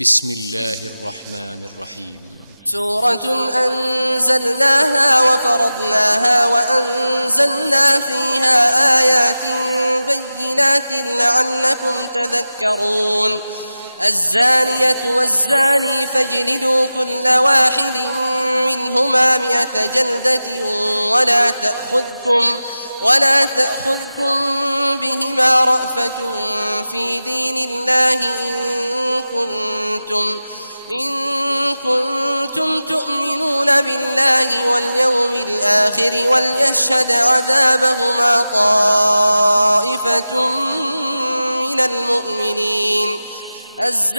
बिस्मिल्लाहिर्रहमानिर्रहीम। सूरतुन अंज़लनाहा व फ़रदनाहा व अंज़लना फ़ीहा आयातिन बय्यिनातिन लअल्लकुम तज़क्करून। الزانية والزاني فاجلدوا كل واحد منهما 100 جلدة ولا تأخذكم بهما رأفة في دين الله إن كنتم تؤمنون بالله واليوم الآخر وليشهد عذابهما طائفة من المؤمنين।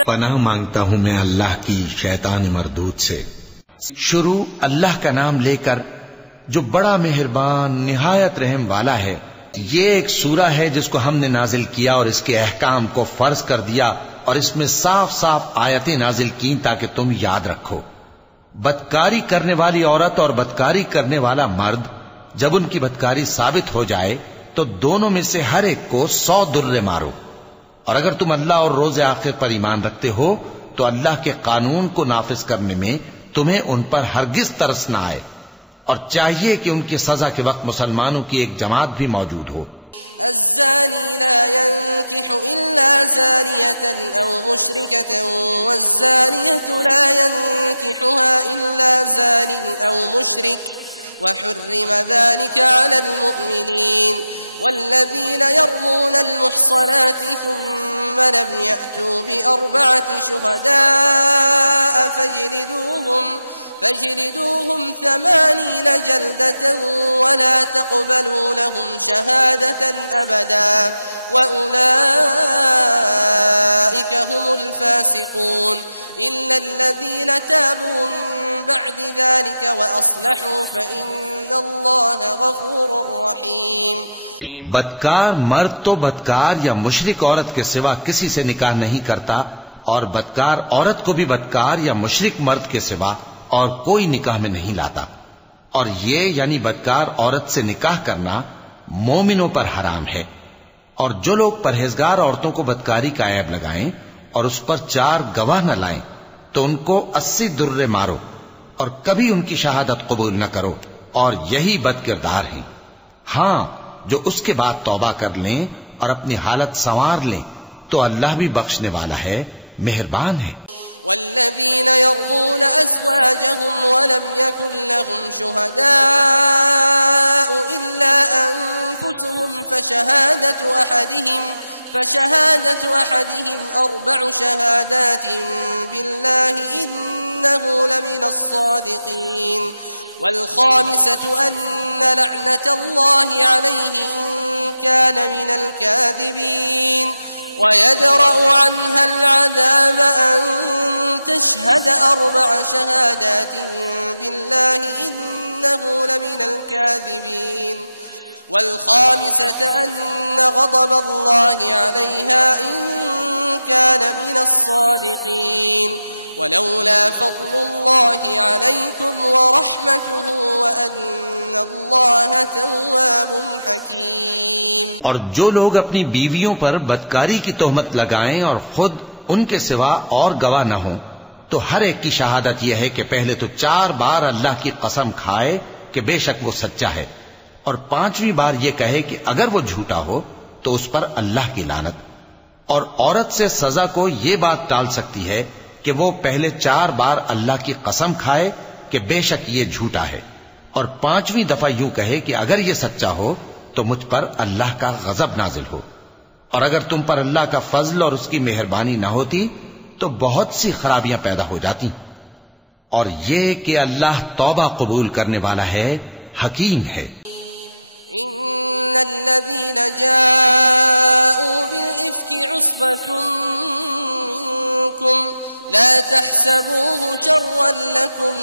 पनाह मांगता हूं मैं अल्लाह की शैतान मरदूद से। शुरू अल्लाह का नाम लेकर जो बड़ा मेहरबान निहायत रहम वाला है। ये एक सूरा है जिसको हमने नाजिल किया और इसके अहकाम को फर्ज कर दिया और इसमें साफ साफ आयतें नाजिल की ताकि तुम याद रखो। बदकारी करने वाली औरत और बदकारी करने वाला मर्द जब उनकी बदकारी साबित हो जाए तो दोनों में से हर एक को 100 दुर्रे मारो। और अगर तुम अल्लाह और रोज़े आखिर पर ईमान रखते हो तो अल्लाह के कानून को नाफिज करने में तुम्हें उन पर हरगिज तरस न आए और चाहिए कि उनकी सजा के वक्त मुसलमानों की एक जमात भी मौजूद हो। الزاني لا ينكح إلا زانية أو مشركة والزانية لا ينكحها إلا زان أو مشرك وحرم ذلك على المؤمنين والذين يرمون المحصنات ثم لم يأتوا ب4 شهداء فاجلدوهم 80 جلدة ولا تقبلوا لهم شهادة أبدا وأولئك هم الفاسقون إلا الذين تابوا من بعد ذلك وأصلحوا فإن الله غفور رحيم। बदकार मर्द तो बदकार या मुशरिक औरत के सिवा किसी से निकाह नहीं करता और बदकार औरत को भी बदकार या मुशरिक मर्द के सिवा और कोई निकाह में नहीं लाता। और ये यानी बदकार औरत से निकाह करना मोमिनों पर हराम है। और जो लोग परहेजगार औरतों को बदकारी का ऐब लगाएं और उस पर 4 गवाह न लाएं तो उनको 80 दुर्रे मारो और कभी उनकी शहादत कबूल न करो और यही बदकिरदार हैं। हां, जो उसके बाद तौबा कर लें और अपनी हालत संवार लें तो अल्लाह भी बख्शने वाला है, मेहरबान है। والذين يرمون أزواجهم ولم يكن لهم شهداء إلا أنفسهم فشهادة أحدهم 4 شهادات بالله إنه لمن الصادقين والخامسة أن لعنة الله عليه إن كان من الكاذبين ويدرأ عنها العذاب أن تشهد 4 شهادات بالله إنه لمن الكاذبين والخامسة أن غضب الله عليها إن كان من الصادقين ولولا فضل الله عليكم ورحمته وأن الله تواب حكيم। और जो लोग अपनी बीवियों पर बदकारी की तोहमत लगाएं और खुद उनके सिवा और गवाह न हों तो हर एक की शहादत यह है कि पहले तो 4 बार अल्लाह की कसम खाए कि बेशक वो सच्चा है और 5वीं बार ये कहे कि अगर वो झूठा हो तो उस पर अल्लाह की लानत। और औरत से सजा को ये बात टाल सकती है कि वो पहले 4 बार अल्लाह की कसम खाए कि बेशक ये झूठा है और 5वीं दफा यूं कहे कि अगर ये सच्चा हो तो मुझ पर अल्लाह का गजब नाजिल हो। और अगर तुम पर अल्लाह का फजल और उसकी मेहरबानी न होती तो बहुत सी खराबियां पैदा हो जाती। और ये कि अल्लाह तौबा कबूल करने वाला है, हकीम है। इन्नल्लज़ीन जाऊ बिल-इफ्की उस्बतुम मिनकुम ला तहसबूहु शर्रन लकुम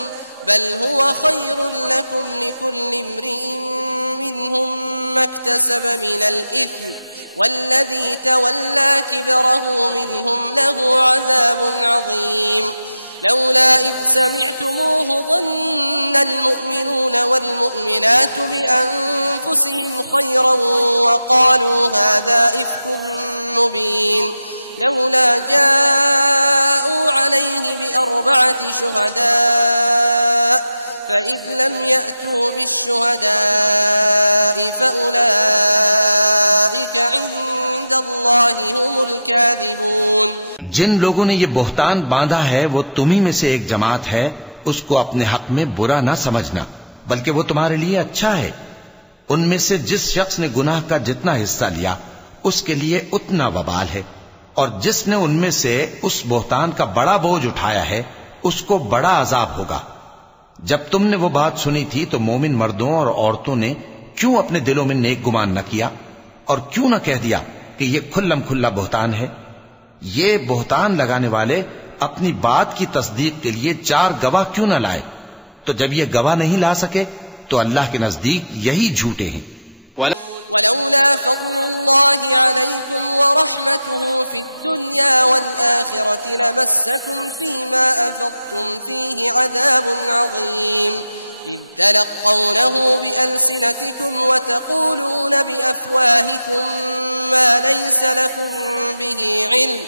बल हुवा खैरुन लकुम लिकुल्लि इम्रिइन मिनहुम मक्तसब मिनल इस्म वल्लज़ी तवल्ला किब्रहु मिनहुम लहु अज़ाबुन अज़ीम। लौला इज़ समिअतमूहु ظن المؤمنون والمؤمنات بأنفسهم خيرا وقالوا هذا إفك مبين لولا جاءوا عليه بأربعة شهداء فإذ لم يأتوا بالشهداء فأولئك عند الله هم الكاذبون। जिन लोगों ने ये बोहतान बांधा है वो तुम्ही में से एक जमात है, उसको अपने हक में बुरा ना समझना, बल्कि वो तुम्हारे लिए अच्छा है। उनमें से जिस शख्स ने गुनाह का जितना हिस्सा लिया उसके लिए उतना वबाल है, और जिसने उनमें से उस बोहतान का बड़ा बोझ उठाया है उसको बड़ा अजाब होगा। जब तुमने वो बात सुनी थी तो मोमिन मर्दों और औरतों ने क्यों अपने दिलों में नेक गुमान न किया और क्यों न कह दिया कि ये खुल्लम खुल्ला बोहतान है। ये बोहतान लगाने वाले अपनी बात की तस्दीक के लिए 4 गवाह क्यों न लाए? तो जब ये गवाह नहीं ला सके तो अल्लाह के नजदीक यही झूठे हैं। वलौला फज़्लुल्लाहि अलैकुम व रहमतुहु फिद्दुन्या वल आखिरति लमस्सकुम फीमा अफ़ज़्तुम फीहि अज़ाबुन अज़ीम इज़ तलक़्क़ौनहु बिअल्सिनतिकुम व तक़ूलून बिअफ़वाहिकुम मा लैस लकुम बिहि इल्म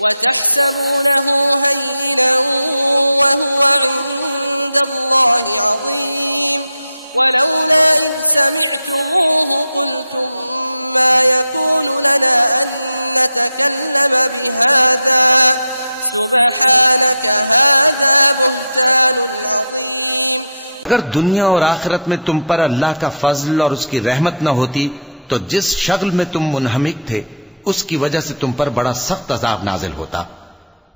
व तहसबूनहु हय्यिनन व हुवा इंदल्लाहि अज़ीम ولولا إذ سمعتموه قلتم ما يكون لنا أن نتكلم بهذا سبحانك هذا بهتان عظيم। अगर दुनिया और आखिरत में तुम पर अल्लाह का फजल और उसकी रहमत न होती तो जिस शगल में तुम मुनहमिक थे उसकी वजह से तुम पर बड़ा सख्त अजाब नाजिल होता।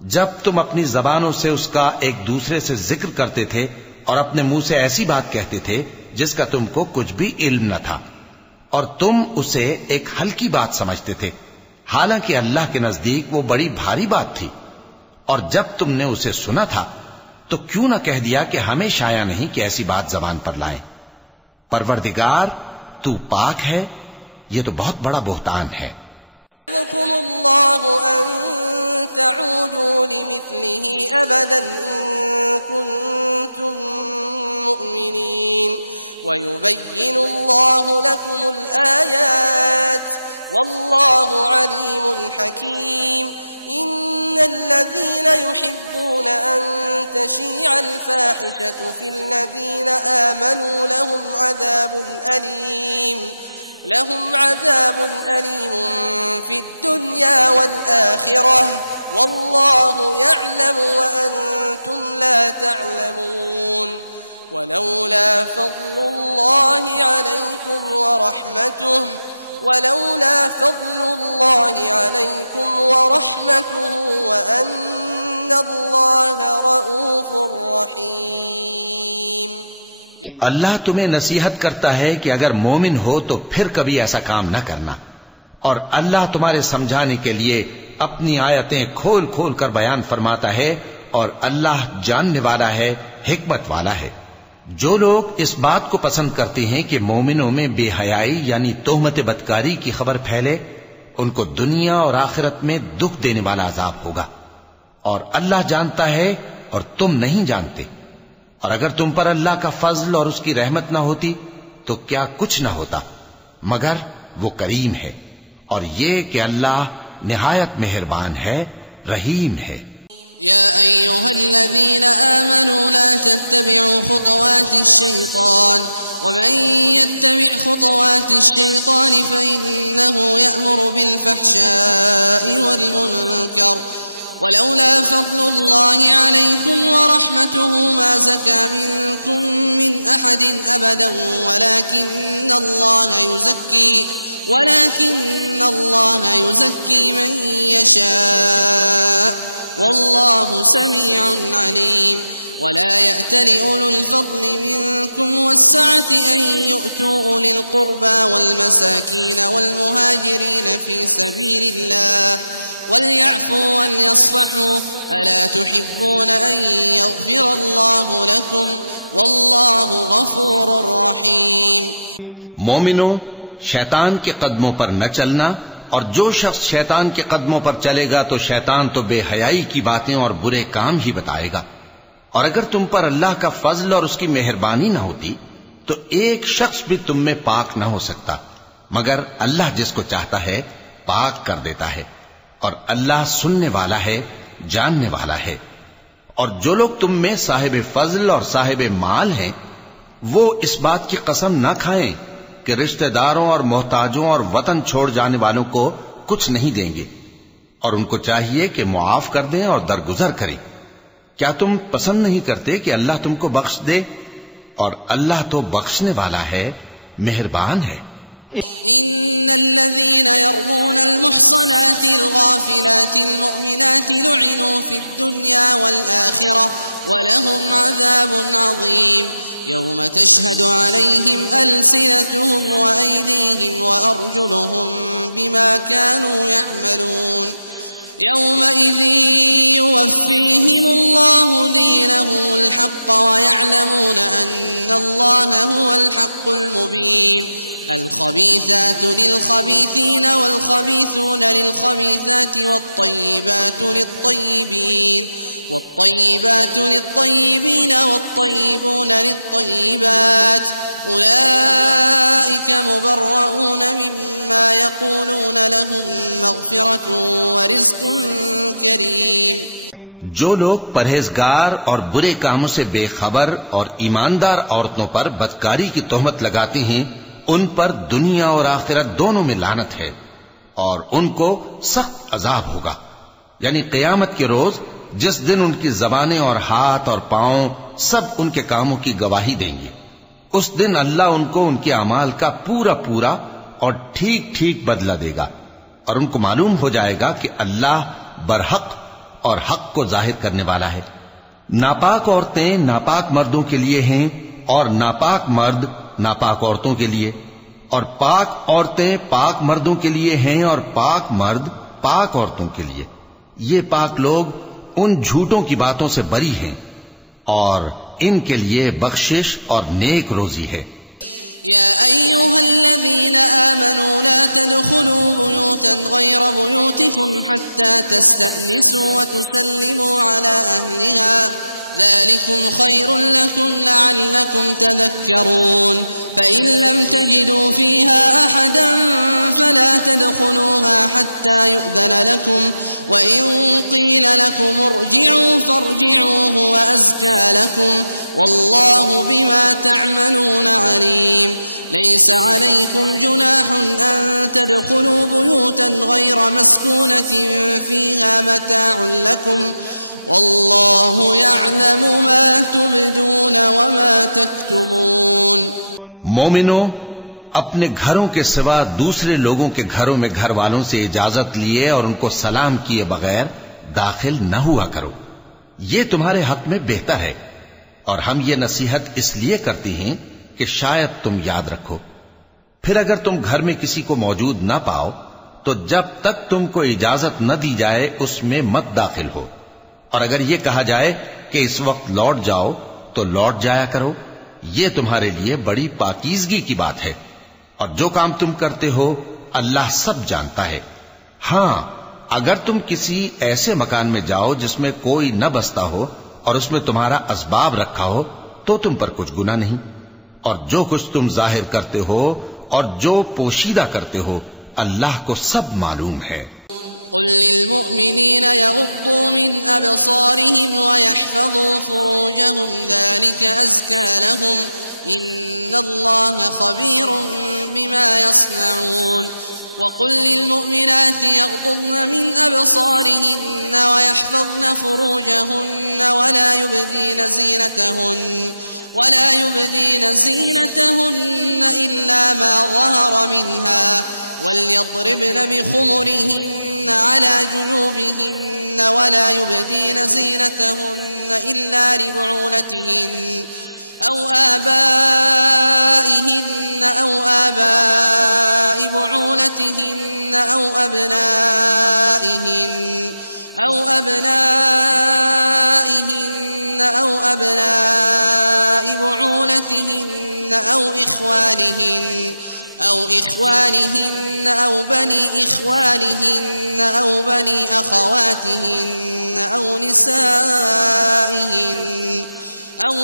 जब तुम अपनी जबानों से उसका एक दूसरे से जिक्र करते थे और अपने मुंह से ऐसी बात कहते थे जिसका तुमको कुछ भी इल्म न था, और तुम उसे एक हल्की बात समझते थे, हालांकि अल्लाह के नजदीक वो बड़ी भारी बात थी। और जब तुमने उसे सुना था तो क्यों न कह दिया कि हमें शाया नहीं कि ऐसी बात जबान पर लाएं। परवरदिगार तू पाक है, ये तो बहुत बड़ा बोहतान है। ويبين الله لكم الآيات والله عليم حكيم إن الذين يحبون أن تشيع الفاحشة في الذين آمنوا لهم عذاب أليم في الدنيا والآخرة والله يعلم وأنتم لا تعلمون ولولا فضل الله عليكم ورحمته وأن الله رؤوف رحيم। अल्लाह तुम्हें नसीहत करता है कि अगर मोमिन हो तो फिर कभी ऐसा काम न करना, और अल्लाह तुम्हारे समझाने के लिए अपनी आयतें खोल खोल कर बयान फरमाता है, और अल्लाह जानने वाला है, हिकमत वाला है। जो लोग इस बात को पसंद करते हैं कि मोमिनों में बेहयाई यानी तोहमत बदकारी की खबर फैले, उनको दुनिया और आखिरत में दुख देने वाला अजाब होगा, और अल्लाह जानता है और तुम नहीं जानते। और अगर तुम पर अल्लाह का फजल और उसकी रहमत ना होती तो क्या कुछ ना होता, मगर वो करीम है, और ये कि अल्लाह निहायत मेहरबान है, रहीम है। या अय्युहल्लज़ीना आमनू ला तत्तबि'ू खुतवातिश-शैतान वमन यत्तबि' खुतवातिश-शैतान फइन्नहु यअमुरु बिल-फहशाइ वल-मुनकर वलौला फज़्लुल्लाहि अलैकुम वरहमतुहु मा ज़का मिनकुम मिन अहदिन अबदन वलाकिन्न अल्लाह युज़क्की मन यशा' वल्लाहु समीउन अलीम। वला यअतलि उलुल फ़ज़्लि मिनकुम वस्सअति अन यु'तू उलिल क़ुर्बा वल मसाकीन वल मुहाजिरीन फ़ी सबीलिल्लाह वलयअफ़ू वलयस्फ़हू अला तुहिब्बून अन यग़फ़िरल्लाहु लकुम वल्लाहु गफ़ूरुर रहीम। मोमिनो, शैतान के कदमों पर न चलना, और जो शख्स शैतान के कदमों पर चलेगा तो शैतान तो बेहयाई की बातें और बुरे काम ही बताएगा। और अगर तुम पर अल्लाह का फजल और उसकी मेहरबानी न होती तो एक शख्स भी तुम में पाक न हो सकता, मगर अल्लाह जिसको चाहता है पाक कर देता है, और अल्लाह सुनने वाला है, जानने वाला है। और जो लोग तुम में साहिब फजल और साहिब माल हैं, वो इस बात की कसम ना खाएं कि रिश्तेदारों और मोहताजों और वतन छोड़ जाने वालों को कुछ नहीं देंगे, और उनको चाहिए कि मुआफ कर दें और दरगुजर करें। क्या तुम पसंद नहीं करते कि अल्लाह तुमको बख्श दे? और अल्लाह तो बख्शने वाला है, मेहरबान है। इन्नल्लज़ीना यर्मूनल मुहसनातिल गाफिलातिल मुमिनाति लुइनु फिद्दुन्या वल आखिरह वलहुम अज़ाबुन अज़ीम यौम तशहदु अलैहिम अल्सिनतुहुम व अयदीहिम व अर्जुलुहुम बिमा कानू यअमलून यौमइज़ि युवफ़्फ़ीहिमुल्लाहु दीनहुमुल हक़्क़ व यअलमून अन्नल्लाहा हुवल हक़्क़ुल मुबीन الخبيثات للخبيثين والخبيثون للخبيثات والطيبات للطيبين والطيبون للطيبات أولئك مبرؤون مما يقولون لهم مغفرة ورزق كريم। जो लोग परहेजगार और बुरे कामों से बेखबर और ईमानदार औरतों पर बदकारी की तोहमत लगाते हैं, उन पर दुनिया और आखिरत दोनों में लानत है और उनको सख्त अजाब होगा। यानी क़यामत के रोज, जिस दिन उनकी जबानें और हाथ और पांव सब उनके कामों की गवाही देंगे, उस दिन अल्लाह उनको उनके अमाल का पूरा पूरा और ठीक ठीक बदला देगा और उनको मालूम हो जाएगा कि अल्लाह बरहक और हक को जाहिर करने वाला है। नापाक औरतें नापाक मर्दों के लिए हैं और नापाक मर्द नापाक औरतों के लिए, और पाक औरतें पाक मर्दों के लिए हैं और पाक मर्द पाक औरतों के लिए। ये पाक लोग उन झूठों की बातों से बरी हैं और इनके लिए बख्शिश और नेक रोजी है। या अय्युहल्लज़ीना आमनू ला तदखुलू बुयूतन गैर बुयूतिकुम हत्ता तस्तअनिसू व तुसल्लिमू अला अहलिहा ذلكم خير لكم لعلكم تذكرون فإن لم تجدوا فيها أحدا فلا تدخلوها حتى يؤذن لكم وإن قيل لكم ارجعوا فارجعوا هو أزكى لكم والله بما تعملون عليم ليس عليكم جناح أن تدخلوا بيوتا غير مسكونة فيها متاع لكم والله يعلم ما تبدون وما تكتمون। मोमिनो, अपने घरों के सिवा दूसरे लोगों के घरों में घर वालों से इजाजत लिए और उनको सलाम किए बगैर दाखिल न हुआ करो। ये तुम्हारे हक में बेहतर है और हम ये नसीहत इसलिए करती हैं कि शायद तुम याद रखो। फिर अगर तुम घर में किसी को मौजूद न पाओ तो जब तक तुमको इजाजत न दी जाए उसमें मत दाखिल हो, और अगर यह कहा जाए कि इस वक्त लौट जाओ तो लौट जाया करो। यह तुम्हारे लिए बड़ी पाकीज़गी की बात है और जो काम तुम करते हो अल्लाह सब जानता है। हां, अगर तुम किसी ऐसे मकान में जाओ जिसमें कोई न बसता हो और उसमें तुम्हारा असबाब रखा हो तो तुम पर कुछ गुनाह नहीं, और जो कुछ तुम जाहिर करते हो और जो पोशीदा करते हो अल्लाह को सब मालूम है। قل للمؤمنين يغضوا من أبصارهم ويحفظوا فروجهم ذلك أزكى لهم إن الله خبير بما يصنعون وقل للمؤمنات يغضضن من أبصارهن ويحفظن فروجهن ولا يبدين زينتهن إلا ما ظهر منها وليضربن بخمرهن على جنوبهن ولا يبدين زينتهن إلا لبعولتهن أو آبائهن أو آباء بعولتهن أو أبنائهن أو أبناء بعولتهن أو إخوانهن أو بني إخوانهن أو بني أخواتهن أو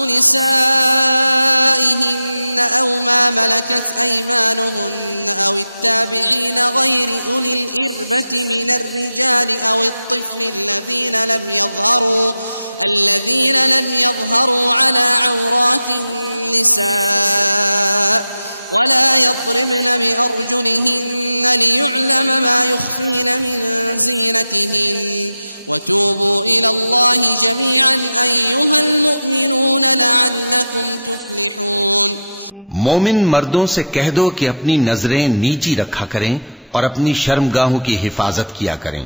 نسائهن أو ما ملكت أيمانهن أو التابعين غير أولي الإربة من الرجال أو الطفل الذين لم يظهروا على عورات النساء ولا يضربن بأرجلهن ليعلم ما يخفين من زينتهن وتوبوا إلى الله جميعا أيها المؤمنون لعلكم تفلحون. मोमिन मर्दों से कह दो कि अपनी नजरें नीची रखा करें और अपनी शर्मगाहों की हिफाजत किया करें,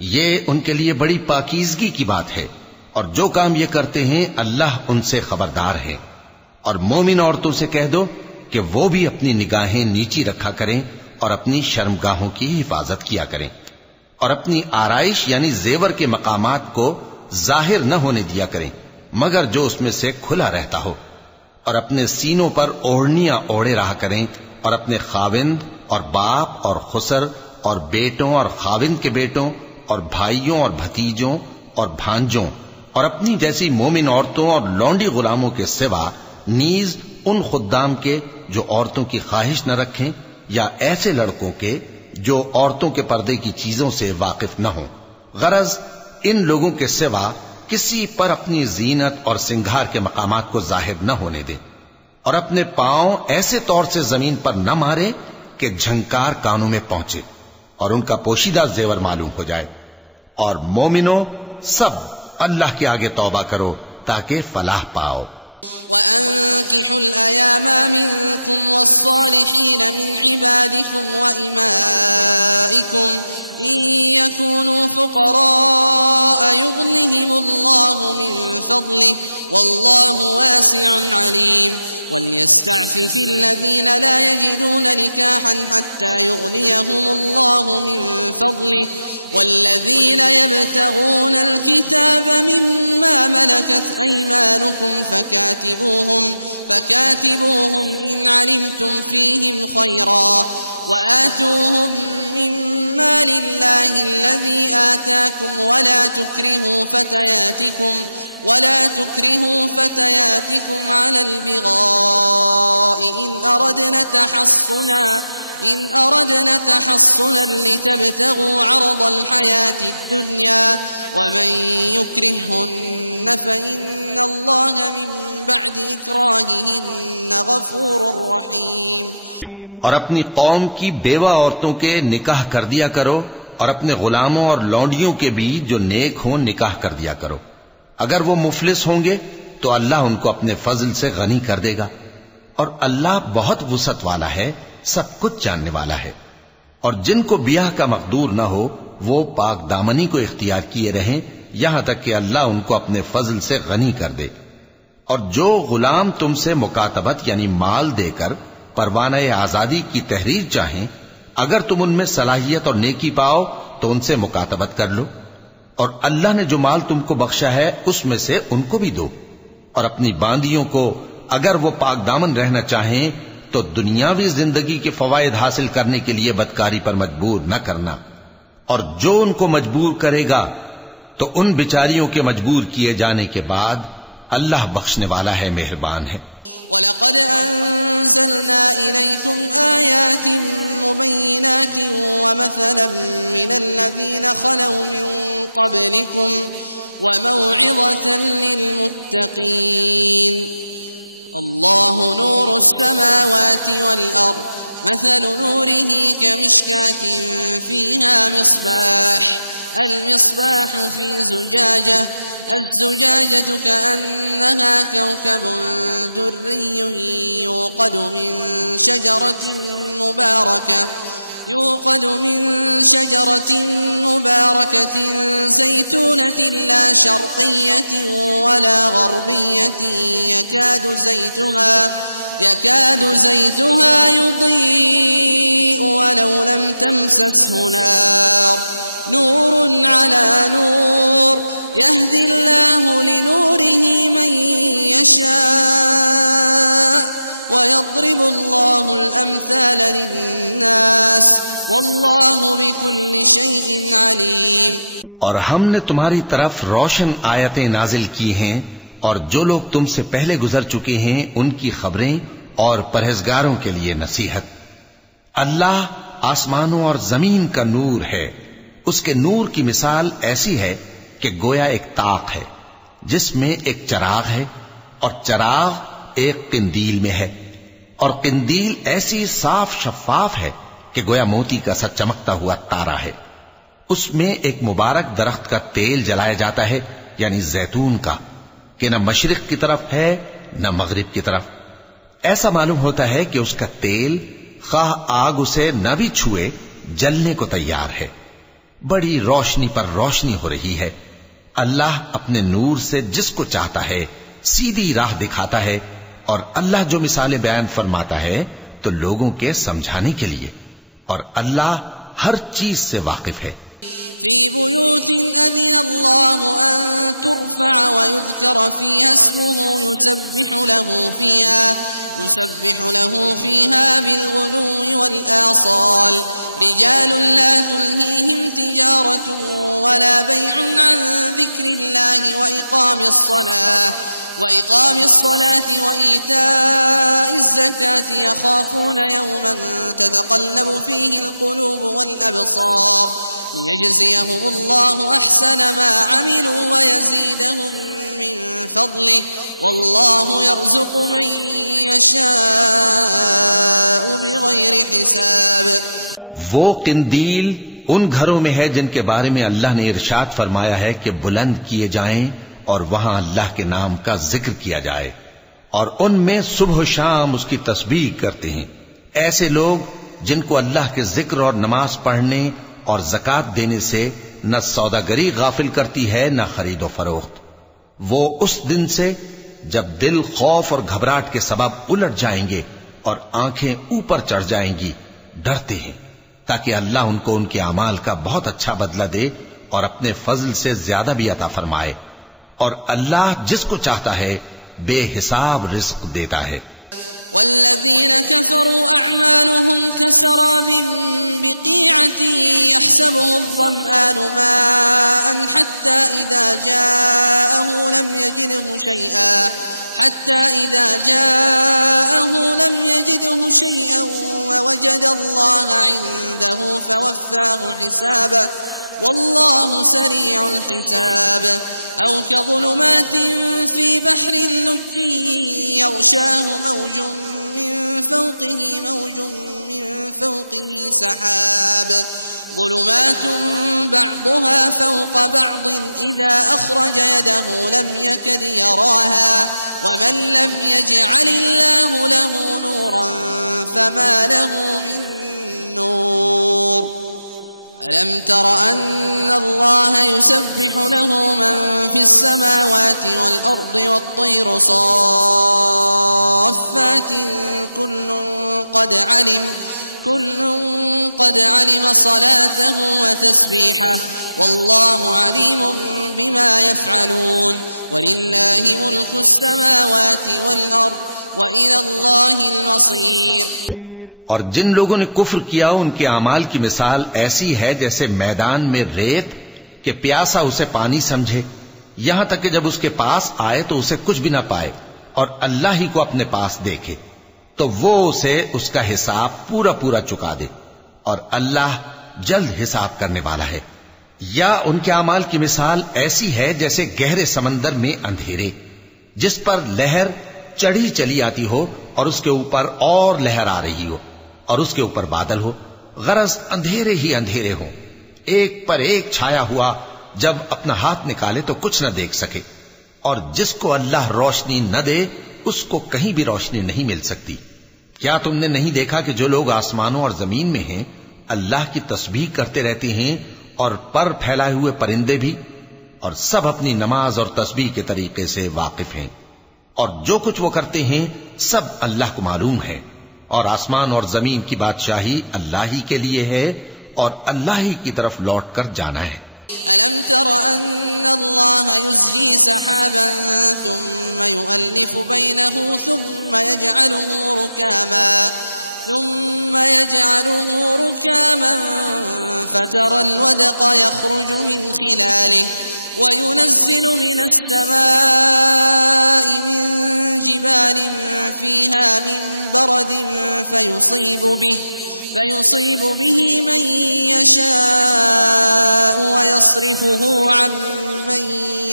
ये उनके लिए बड़ी पाकीज़गी की बात है और जो काम ये करते हैं अल्लाह उनसे खबरदार है. और मोमिन औरतों से कह दो कि वो भी अपनी निगाहें नीची रखा करें और अपनी शर्मगाहों की हिफाजत किया करें और अपनी आराइश यानी जेवर के मकामात को जाहिर न होने दिया करें मगर जो उसमें से खुला रहता हो, और अपने सीनों पर ओढ़नियां ओढ़े रहा करें और अपने खाविंद और बाप और खुसर और बेटों और खाविंद के बेटों और भाइयों और भतीजों और भांजों और अपनी जैसी मोमिन औरतों और लौंडी गुलामों के सिवा नीज उन खुद्दाम के जो औरतों की ख्वाहिश न रखें या ऐसे लड़कों के जो औरतों के पर्दे की चीजों से वाकिफ न हो. गरज इन लोगों के सिवा किसी पर अपनी जीनत और सिंगार के मकामात को जाहिर न होने दे और अपने पांव ऐसे तौर से जमीन पर न मारे कि झंकार कानों में पहुंचे और उनका पोशीदा जेवर मालूम हो जाए. और मोमिनो सब अल्लाह के आगे तौबा करो ताकि फलाह पाओ. وأنكحوا الأيام منكم والصالحين من عبادكم وإمائكم إن يكونوا فقراء يغنهم الله من فضله والله واسع عليم. وليستعفف الذين لا يجدون نكاحا حتى يغنيهم الله من فضله والذين يبتغون الكتاب مما ملكت أيمانكم فكاتبوهم إن علمتم فيهم خيرا وآتوهم مما لله الذي آتاكم ولا تكرهوا فتياتكم على البغاء إن أردنا تحصنا لتبتغوا عرض الحياة الدنيا ومن يكرهن فإن الله من بعد إكراههن غفور رحيم. और अपनी कौम की बेवा औरतों के निकाह कर दिया करो और अपने गुलामों और लौंडियों के भी जो नेक हों निकाह कर दिया करो. अगर वो मुफलिस होंगे तो अल्लाह उनको अपने फजल से गनी कर देगा और अल्लाह बहुत वुसअत वाला है, सब कुछ जानने वाला है. और जिनको ब्याह का मकदूर न हो वो पाक दामनी को इख्तियार किए रहें यहां तक कि अल्लाह उनको अपने फजल से गनी कर दे. और जो गुलाम तुमसे मुकातबत यानी माल देकर परवाना आजादी की तहरीर चाहें, अगर तुम उनमें सलाहियत और नेकी पाओ तो उनसे मुकातबत कर लो और अल्लाह ने जो माल तुमको बख्शा है उसमें से उनको भी दो. और अपनी बांदियों को अगर वो पाक दामन रहना चाहें तो दुनियावी जिंदगी के फवायद हासिल करने के लिए बदकारी पर मजबूर न करना, और जो उनको मजबूर करेगा तो उन बिचारियों के मजबूर किए जाने के बाद अल्लाह बख्शने वाला है, मेहरबान है. वलक़द अंज़लना इलैकुम आयातिन मुबय्यिनात वमथलन मिनल्लज़ीना ख़लौ मिन क़ब्लिकुम वमौइज़तन लिलमुत्तक़ीन. अल्लाहु नूरुस समावाति वल अर्द مثل نوره كمشكاة فيها مصباح المصباح في زجاجة الزجاجة كأنها كوكب دري يوقد من شجرة مباركة زيتونة لا شرقية ولا غربية يكاد زيتها يضيء ولو لم تمسسه نار نور على نور يهدي الله لنوره من يشاء ويضرب الله الأمثال للناس والله بكل شيء عليم. और हमने तुम्हारी तरफ रोशन आयतें नाजिल की हैं और जो लोग तुमसे पहले गुजर चुके हैं उनकी खबरें और परहेजगारों के लिए नसीहत. अल्लाह आसमानों और जमीन का नूर है. उसके नूर की मिसाल ऐसी है कि गोया एक ताक है. जिसमें एक चराग है और चराग एक किंदील में है, और किंदील ऐसी साफ शफाफ है कि गोया मोती का सा चमकता हुआ तारा है। उसमें एक मुबारक दरख्त का तेल जलाया जाता है, यानी जैतून का, कि न मशरिक की तरफ है न मगरिब की तरफ। ऐसा मालूम होता है कि उसका तेल खाह आग उसे न भी छुए जलने को तैयार है। बड़ी रोशनी पर रोशनी हो रही है। अल्लाह अपने नूर से जिसको चाहता है सीधी राह दिखाता है, और अल्लाह जो मिसालें बयान फरमाता है तो लोगों के समझाने के लिए, और अल्लाह हर चीज से वाकिफ है। फी बुयूतिन अज़िन अल्लाहु अन तुरफ़अ व युज़करा फ़ीहा इस्मुहु युसब्बिहु लहू फ़ीहा बिलग़ुदुव्वि वल आसाल रिजालुन ला तुल्हीहिम तिजारतुन वला बैउन अन ज़िक्रिल्लाहि व इक़ामिस सलाति व ईताइज़ ज़काति यख़ाफ़ून यौमन ततक़ल्लबु फ़ीहिल क़ुलूबु वल अबसार लियजज़ियहुमुल्लाहु अहसन मा अमिलू व यज़ीदहुम मिन फ़ज़लिहि वल्लाहु यर्ज़ुक़ु मन यशाअु बिग़ैरि हिसाब। वो किंदील उन घरों में है जिनके बारे में अल्लाह ने इरशाद फरमाया है कि बुलंद किए जाएं और वहां अल्लाह के नाम का जिक्र किया जाए, और उनमें सुबह शाम उसकी तस्बीह करते हैं। ऐसे लोग जिनको अल्लाह के जिक्र और नमाज पढ़ने और ज़कात देने से न सौदागरी गाफिल करती है न खरीदो फरोख्त। वो उस दिन से जब दिल खौफ और घबराहट के सबब उलट जाएंगे और आंखें ऊपर चढ़ जाएंगी डरते हैं, ताकि अल्लाह उनको उनके अमाल का बहुत अच्छा बदला दे और अपने फजल से ज्यादा भी अता फरमाए। और अल्लाह जिसको चाहता है बेहिसाब रिज़्क देता है। वल्लज़ीन कफ़रू अअमालुहुम कसराबिन बिक़ीअतिन यहसबुहु ज़मआनु माअन हत्ता इज़ा जाअहु लम यजिदहु शैअन ववजद अल्लाह इंदहु फवफ़्फ़ाहु हिसाबहु वल्लाहु सरीउल हिसाब। औ कज़ुलुमातिन फ़ी बहरिन लुज्जिय्यिन यग़शाहु मौजुन मिन फ़ौक़िही सहाब ज़ुलुमातुन बअ्दुहा फ़ौक़ बअ्दिन इज़ा अख़रज यदहु लम यकद यराहा वमन लम यजअलिल्लाहु लहु नूरन फमा लहु मिन नूर। अलम तर अन्न अल्लाह युसब्बिहु लहु मन फिस समावाति वल अर्दि वत्तैरु साफ़्फ़ातिन कुल्लुन क़द अलिम सलातहु व तस्बीहहु वल्लाहु अलीमुम बिमा यफ़अलून। वलिल्लाहि मुल्कुस समावाति वल अर्दि व इलल्लाहिल मसीर। और जिन लोगों ने कुफ्र किया उनके अमाल की मिसाल ऐसी है जैसे मैदान में रेत के प्यासा उसे पानी समझे, यहां तक कि जब उसके पास आए तो उसे कुछ भी ना पाए और अल्लाह ही को अपने पास देखे तो वो उसे उसका हिसाब पूरा पूरा चुका दे, और अल्लाह जल्द हिसाब करने वाला है। या उनके अमाल की मिसाल ऐसी है जैसे गहरे समंदर में अंधेरे जिस पर लहर चढ़ी चली आती हो और उसके ऊपर और लहर आ रही हो और उसके ऊपर बादल हो, गरज अंधेरे ही अंधेरे हो, एक पर एक छाया हुआ, जब अपना हाथ निकाले तो कुछ न देख सके। और जिसको अल्लाह रोशनी न दे उसको कहीं भी रोशनी नहीं मिल सकती। क्या तुमने नहीं देखा कि जो लोग आसमानों और जमीन में हैं अल्लाह की तस्बीह करते रहते हैं, और पर फैलाए हुए परिंदे भी, और सब अपनी नमाज और तस्बीह के तरीके से वाकिफ हैं, और जो कुछ वो करते हैं सब अल्लाह को मालूम है। और आसमान और जमीन की बादशाही अल्लाह ही के लिए है और अल्लाह ही की तरफ लौट कर जाना है। अलम तर अन्ना अल्लाह युज़्जी सहाबन थुम्मा युअल्लिफु बैनहु थुम्मा यजअलुहु रुकामन फतरल वदक़ यख़रुजु मिन खिलालिहि वयुनज़्ज़िलु मिनस समाइ मिन जिबालिन फ़ीहा मिन बरदिन فيصيب به من يشاء ويصرفه عن من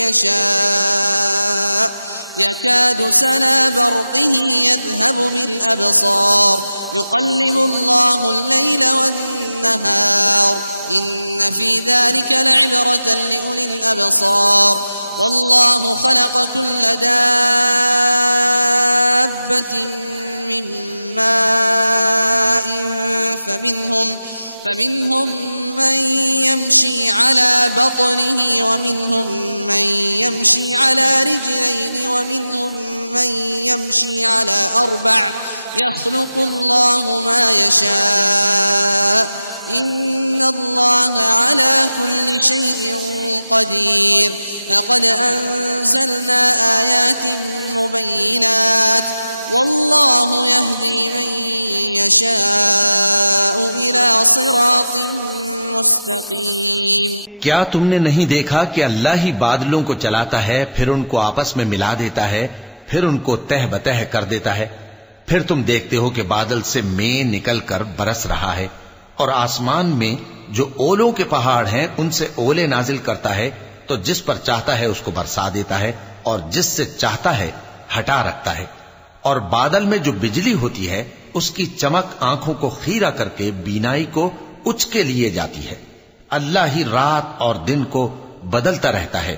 يشاء يكاد سنا برقه يذهب بالأبصار يقلب الله الليل والنهار إن في ذلك لعبرة لأولي الأبصار والله خلق كل دابة من ماء فمنهم من يمشي على بطنه ومنهم من يمشي على رجلين ومنهم من يمشي على أربع يخلق الله ما يشاء إن الله على كل شيء قدير لقد أنزلنا آيات مبينات والله يهدي من يشاء إلى صراط मुस्तकीम। क्या तुमने नहीं देखा कि अल्लाह ही बादलों को चलाता है, फिर उनको आपस में मिला देता है, फिर उनको तह बतह कर देता है, फिर तुम देखते हो कि बादल से मेंह निकल कर बरस रहा है और आसमान में जो ओलों के पहाड़ हैं उनसे ओले नाजिल करता है, तो जिस पर चाहता है उसको बरसा देता है और जिससे चाहता है हटा रखता है। और बादल में जो बिजली होती है उसकी चमक आंखों को खीरा करके बीनाई को उचके लिए जाती है। अल्लाह ही रात और दिन को बदलता रहता है।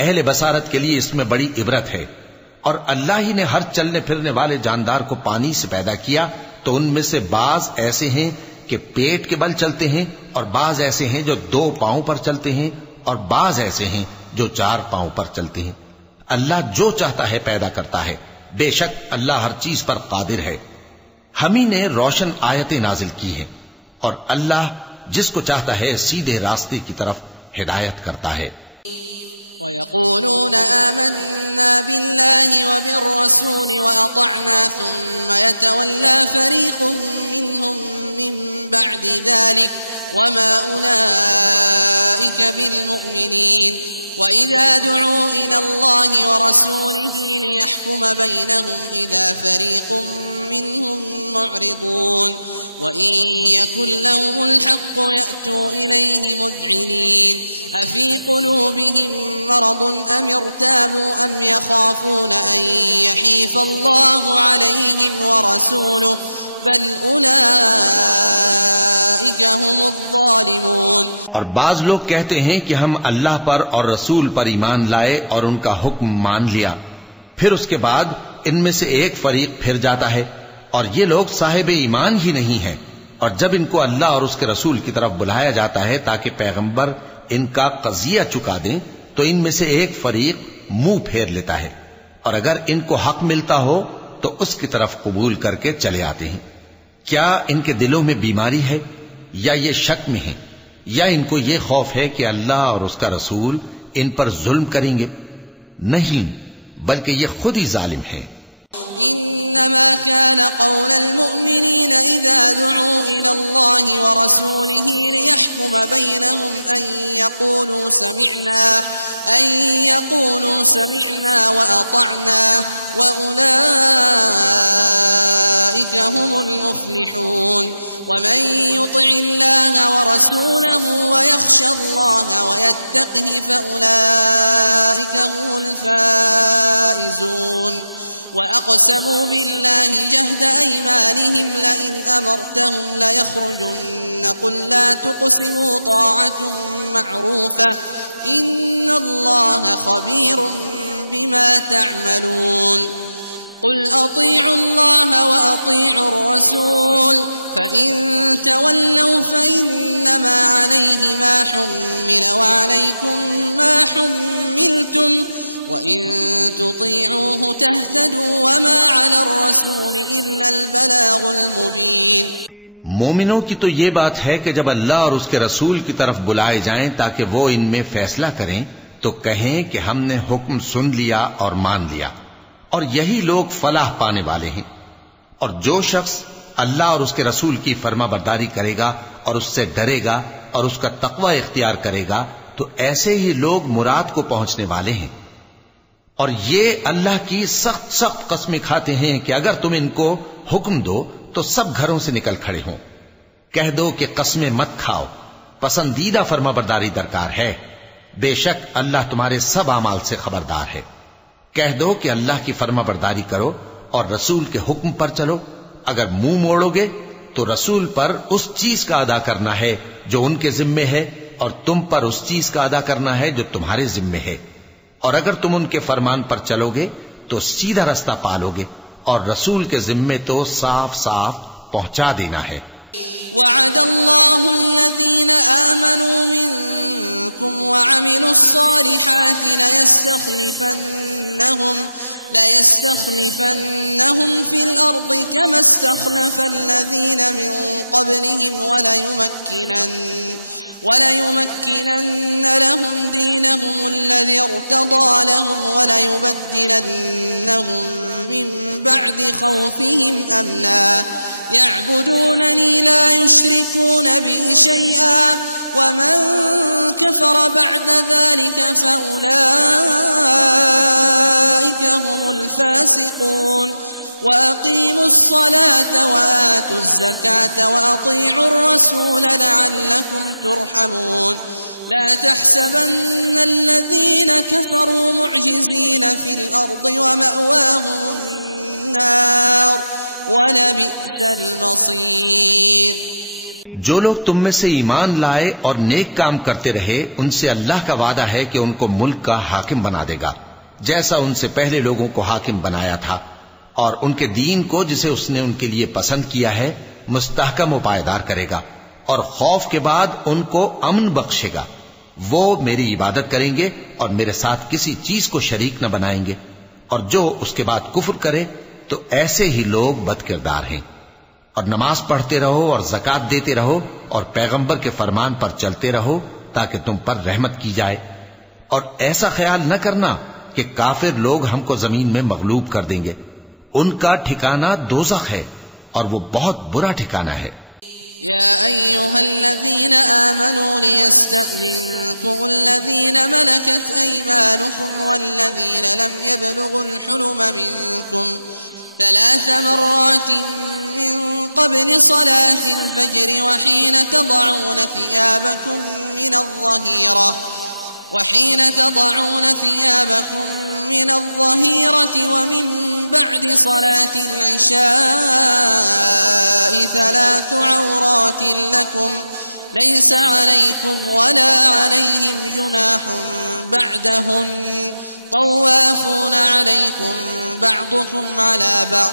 अहले बसारत के लिए इसमें बड़ी इबरत है। और अल्लाह ही ने हर चलने फिरने वाले जानदार को पानी से पैदा किया, तो उनमें से बाज ऐसे हैं कि पेट के बल चलते हैं और बाज ऐसे हैं जो 2 पांव पर चलते हैं और बाज ऐसे हैं जो 4 पांव पर चलते हैं। अल्लाह जो चाहता है पैदा करता है। बेशक अल्लाह हर चीज पर कादिर है। हम ही ने रोशन आयतें नाजिल की हैं और अल्लाह जिसको चाहता है सीधे रास्ते की तरफ हिदायत करता है। وَيَقُولُونَ آمَنَّا بِاللَّهِ وَبِالرَّسُولِ وَأَطَعْنَا ثُمَّ يَتَوَلَّى فَرِيقٌ مِّنْهُم مِّن بَعْدِ ذَلِكَ وَمَا أُولَٰئِكَ بِالْمُؤْمِنِينَ وَإِذَا دُعُوا إِلَى اللَّهِ وَرَسُولِهِ لِيَحْكُمَ بَيْنَهُمْ إِذَا فَرِيقٌ مِّنْهُم مُّعْرِضُونَ وَإِن يَكُن لَّهُمُ الْحَقُّ يَأْتُوا إِلَيْهِ مُذْعِنِينَ أَفِي قُلُوبِهِم مَّرَضٌ أَمِ ارْتَابُوا أَمْ يَخَافُونَ أَن يَحِيفَ اللَّهُ عَلَيْهِمْ وَرَسُولُهُ بَلْ أُولَٰئِكَ هُمُ الظَّالِمُونَ। और बाज लोग कहते हैं कि हम अल्लाह पर और रसूल पर ईमान लाए और उनका हुक्म मान लिया, फिर उसके बाद इनमें से एक फरीक फिर जाता है और ये लोग साहिब ईमान ही नहीं हैं। और जब इनको अल्लाह और उसके रसूल की तरफ बुलाया जाता है ताकि पैगंबर इनका कजिया चुका दें, तो इनमें से एक फरीक मुंह फेर लेता है और अगर इनको हक मिलता हो तो उसकी तरफ कबूल करके चले आते हैं। क्या इनके दिलों में बीमारी है या ये शक में है या इनको ये खौफ है कि अल्लाह और उसका रसूल इन पर जुल्म करेंगे? नहीं, बल्कि ये खुद ही जालिम है। إنما كان قول المؤمنين إذا دعوا إلى الله ورسوله ليحكم بينهم أن يقولوا سمعنا وأطعنا وأولئك هم المفلحون ومن يطع الله ورسوله ويخشى الله ويتقه فأولئك هم الفائزون وأقسموا بالله جهد أيمانهم لئن أمرتهم ليخرجن قل لا تقسموا طاعة معروفة إن الله خبير بما تعملون قل أطيعوا الله وأطيعوا الرسول فإن تولوا فإنما عليه ما حمل وعليكم ما حملتم وإن تطيعوه تهتدوا وما على الرسول إلا البلاغ المبين। मोमिनों की तो ये बात है कि जब अल्लाह और उसके रसूल की तरफ बुलाए जाएं ताकि वो इनमें फैसला करें, तो कहें कि हमने हुक्म सुन लिया और मान लिया और यही लोग फलाह पाने वाले हैं। और जो शख्स अल्लाह और उसके रसूल की फर्माबरदारी करेगा और उससे डरेगा और उसका तकवा इख्तियार करेगा, तो ऐसे ही लोग मुराद को पहुंचने वाले हैं। और ये अल्लाह की सख्त सख्त कसमें खाते हैं कि अगर तुम इनको हुक्म दो तो सब घरों से निकल खड़े हों। कह दो कि कस्में मत खाओ, पसंदीदा फर्माबरदारी दरकार है। बेशक अल्लाह तुम्हारे सब अमाल से खबरदार है। कह दो कि अल्लाह की फर्माबरदारी करो और रसूल के हुक्म पर चलो। अगर मुंह मोड़ोगे तो रसूल पर उस चीज का अदा करना है जो उनके जिम्मे है, और तुम पर उस चीज का अदा करना है जो तुम्हारे जिम्मे है। और अगर तुम उनके फरमान पर चलोगे तो सीधा रास्ता पालोगे, और रसूल के जिम्मे तो साफ साफ पहुंचा देना है। वअदल्लाहु अल्लज़ीना आमनू मिनकुम वअमिलुस्सालिहात लयस्तखलिफन्नहुम फिल अर्दि कमा इस्तखलफल्लज़ीना मिन क़ब्लिहिम वलयुमक्किनन्न लहुम दीनहुम अल्लज़ी इर्तज़ा लहुम वलयुबद्दिलन्नहुम मिन बअदि खौफिहिम अमना यअबुदूननी ला युश्रिकून बी शैआ वमन कफर बअद ज़ालिक फउलाइक हुमुल फासिकून वअक़ीमुस सलाता वआतुज़ ज़काता वअतीउर रसूल लअल्लकुम तुरहमून ला तहसबन्न अल्लज़ीना कफरू मुअजिज़ीन फिल अर्दि वमअवाहुमुन नार वलबिअसल मसीर। जो लोग तुम में से ईमान लाए और नेक काम करते रहे, उनसे अल्लाह का वादा है कि उनको मुल्क का हाकिम बना देगा, जैसा उनसे पहले लोगों को हाकिम बनाया था, और उनके दीन को जिसे उसने उनके लिए पसंद किया है मुस्तहकम व पायदार करेगा, और खौफ के बाद उनको अमन बख्शेगा। वो मेरी इबादत करेंगे और मेरे साथ किसी चीज को शरीक न बनाएंगे, और जो उसके बाद कुफ्र करे तो ऐसे ही लोग बदकिरदार हैं। और नमाज पढ़ते रहो और ज़कात देते रहो और पैगंबर के फरमान पर चलते रहो ताकि तुम पर रहमत की जाए। और ऐसा ख्याल न करना कि काफिर लोग हमको जमीन में मगलूब कर देंगे। उनका ठिकाना दोज़ख है और वो बहुत बुरा ठिकाना है। या अय्युहल्लज़ीना आमनू लियस्तअज़िनकुमुल्लज़ीना मलकत अयमानुकुम वल्लज़ीना लम यबलुगुल हुलुम मिनकुम ثلاث مرات من قبل صلاة الفجر وحين تضعون ثيابكم من الظهيرة ومن بعد صلاة العشاء 3 عورات لكم ليس عليكم ولا عليهم جناح بعدهن طوافون عليكم بعضكم على بعض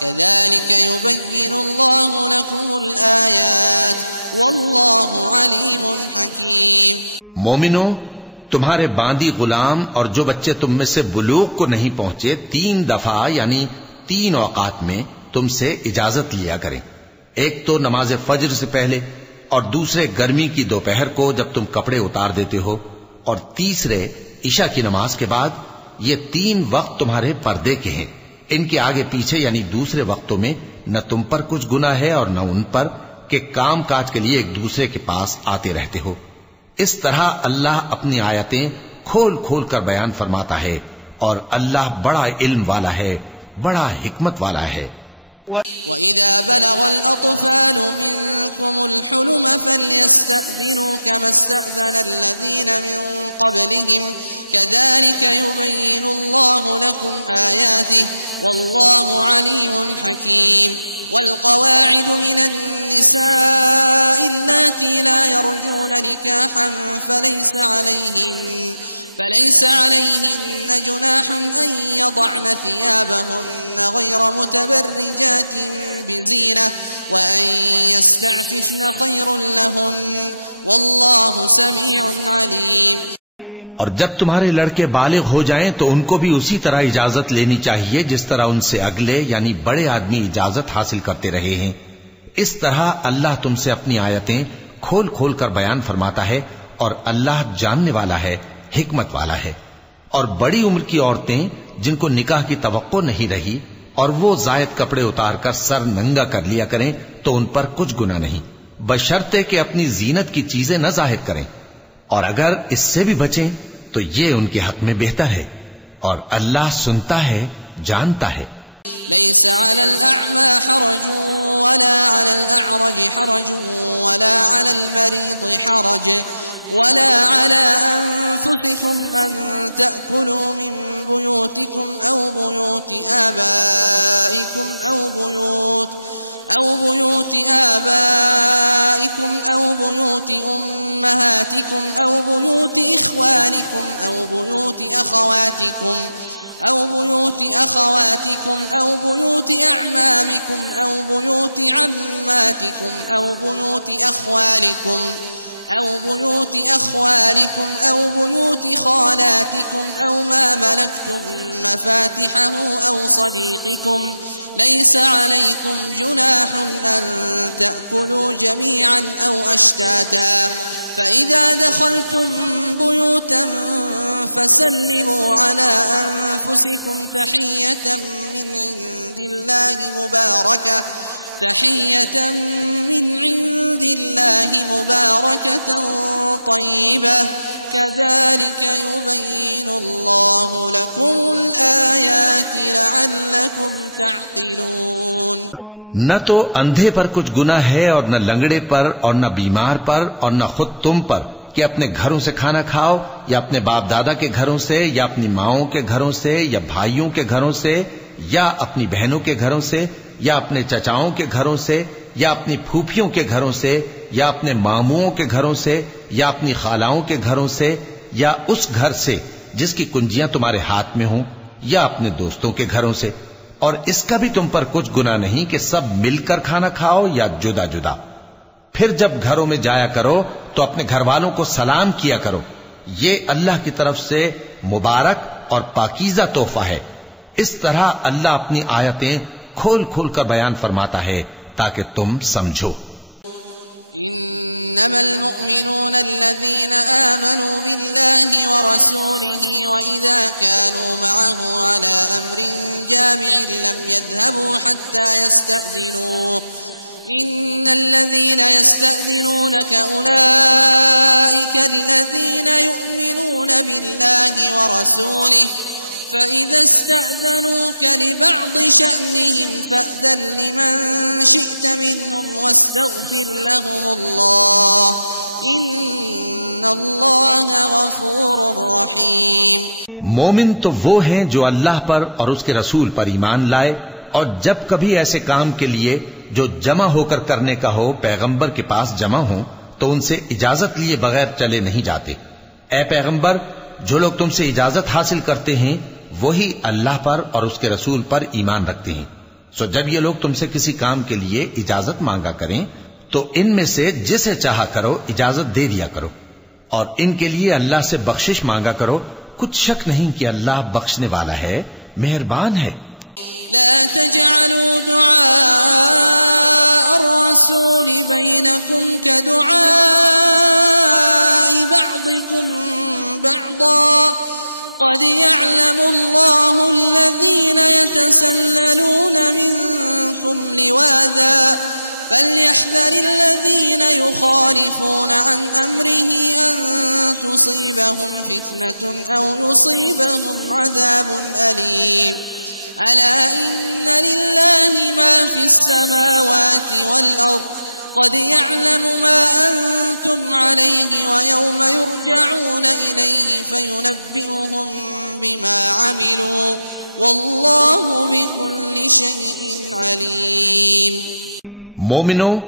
كذلك يبين الله لكم الآيات والله عليم حكيम। मोमिनो, तुम्हारे बांदी गुलाम और जो बच्चे तुम में से बुलूग को नहीं पहुंचे 3 दफा यानी 3 औकात में तुमसे इजाजत लिया करें। एक तो नमाज फज्र से पहले, और दूसरे गर्मी की दोपहर को जब तुम कपड़े उतार देते हो, और तीसरे ईशा की नमाज के बाद। ये 3 वक्त तुम्हारे पर्दे के हैं। इनके आगे पीछे यानी दूसरे वक्तों में न तुम पर कुछ गुनाह है और न उन पर, कि काम काज के लिए एक दूसरे के पास आते रहते हो। इस तरह अल्लाह अपनी आयतें खोल खोल कर बयान फरमाता है, और अल्लाह बड़ा इल्म वाला है, बड़ा हिकमत वाला है। وإذا بلغ الأطفال منكم الحلم فليستأذنوا كما استأذن الذين من قبلهم كذلك يبين الله لكم آياته والله عليم حكيم. والقواعد من النساء اللاتي لا يرجون نكاحا فليس عليهن جناح أن يضعن ثيابهن غير متبرجات بزينة وأن يستعففن خير لهن والله سميع عليم. और जब तुम्हारे लड़के बालिग हो जाएं तो उनको भी उसी तरह इजाजत लेनी चाहिए जिस तरह उनसे अगले यानी बड़े आदमी इजाजत हासिल करते रहे हैं। इस तरह अल्लाह तुमसे अपनी आयतें खोल खोल कर बयान फरमाता है, और अल्लाह जानने वाला है, हिकमत वाला है। और बड़ी उम्र की औरतें जिनको निकाह की तवक्को नहीं रही और वो जायद कपड़े उतार कर सर नंगा कर लिया करें तो उन पर कुछ गुनाह नहीं, बशर्ते कि अपनी जीनत की चीजें न जाहिर करें, और अगर इससे भी बचें तो ये उनके हक में बेहतर है, और अल्लाह सुनता है, जानता है। ليس على الأعمى حرج ولا على الأعرج حرج ولا على المريض حرج ولا على أنفسكم أن تأكلوا من بيوتكم أو بيوت آبائكم أو بيوت أمهاتكم أو بيوت إخوانكم أو بيوت أخواتكم أو بيوت أعمامكم أو بيوت عماتكم أو بيوت أخوالكم أو بيوت خالاتكم أو ما ملكتم مفاتحه أو صديقكم. ليس عليكم جناح أن تأكلوا جميعا أو أشتاتا، فإذا دخلتم بيوتا فسلموا على أنفسكم تحية من عند الله مباركة طيبة، كذلك يبين الله لكم الآيات لعلكم تعقلون। न तो अंधे पर कुछ गुनाह है और न लंगड़े पर और न बीमार पर और न खुद तुम पर कि अपने घरों से खाना खाओ या अपने बाप दादा के घरों से या अपनी माओं के घरों से या भाइयों के घरों से या अपनी बहनों के घरों से या अपने चचाओं के घरों से या अपनी फूफियों के घरों से या अपने मामुओं के घरों से या अपनी खालाओं के घरों से या उस घर से जिसकी कुंजियां तुम्हारे हाथ में हों या अपने दोस्तों के घरों से। और इसका भी तुम पर कुछ गुनाह नहीं कि सब मिलकर खाना खाओ या जुदा जुदा। फिर जब घरों में जाया करो तो अपने घर वालों को सलाम किया करो, ये अल्लाह की तरफ से मुबारक और पाकीज़ा तोहफा है। इस तरह अल्लाह अपनी आयतें खोल खोल कर बयान फरमाता है ताकि तुम समझो। इन्नमल मुअमिनून अल्लज़ीना आमनू बिल्लाहि व रसूलिहि व इज़ा कानू मअहु अला अम्रिन जामि'in लम यज़हबू हत्ता यस्तअज़िनूह इन्नल्लज़ीना यस्तअज़िनूनका उलाइका अल्लज़ीना यु'मिनूना बिल्लाहि व रसूलिहि فإذا استأذنوك لبعض شأنهم فأذن لمن شئت منهم واستغفر لهم الله إن الله غفور رحيم। मोमिन तो वो हैं जो अल्लाह पर और उसके रसूल पर ईमान लाए और जब कभी ऐसे काम के लिए जो जमा होकर करने का हो पैगंबर के पास जमा हो तो उनसे इजाजत लिए बगैर चले नहीं जाते। ऐ पैगंबर, जो लोग तुमसे इजाजत हासिल करते हैं वही अल्लाह पर और उसके रसूल पर ईमान रखते हैं। सो जब ये लोग तुमसे किसी काम के लिए इजाजत मांगा करें तो इनमें से जिसे चाहा करो इजाजत दे दिया करो और इनके लिए अल्लाह से बख्शिश मांगा करो। कुछ शक नहीं कि अल्लाह बख्शने वाला है, मेहरबान है। ला तजअलू दुआ अर्रसूल बैनकुम कदुआ बअदिकुम बअदा قد يعلم الله الذين يتسللون منكم لواذا فليحذر الذين يخالفون عن أمره أن تصيبهم فتنة أو يصيبهم عذاب أليم ألا إن لله ما في السماوات والأرض قد يعلم ما أنتم عليه ويوم يرجعون إليه فينبئهم بما عملوا والله بكل شيء عليم। मोमिनो,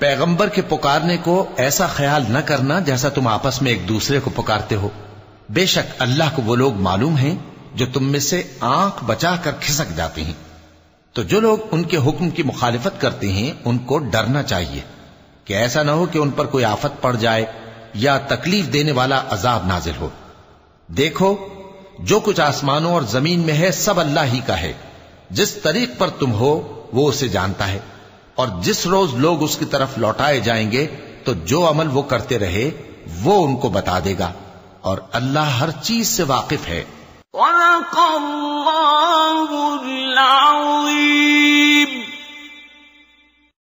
पैगंबर के पुकारने को ऐसा ख्याल न करना जैसा तुम आपस में एक दूसरे को पुकारते हो। बेशक अल्लाह को वो लोग मालूम हैं जो तुम में से आंख बचाकर खिसक जाते हैं। तो जो लोग उनके हुक्म की मुखालिफत करते हैं उनको डरना चाहिए कि ऐसा ना हो कि उन पर कोई आफत पड़ जाए या तकलीफ देने वाला अजाब नाजिल हो। देखो, जो कुछ आसमानों और जमीन में है सब अल्लाह ही का है। जिस तरीक पर तुम हो वो उसे जानता है और जिस रोज लोग उसकी तरफ लौटाए जाएंगे तो जो अमल वो करते रहे वो उनको बता देगा और अल्लाह हर चीज से वाकिफ है। सदक़ल्लाहुल अज़ीम।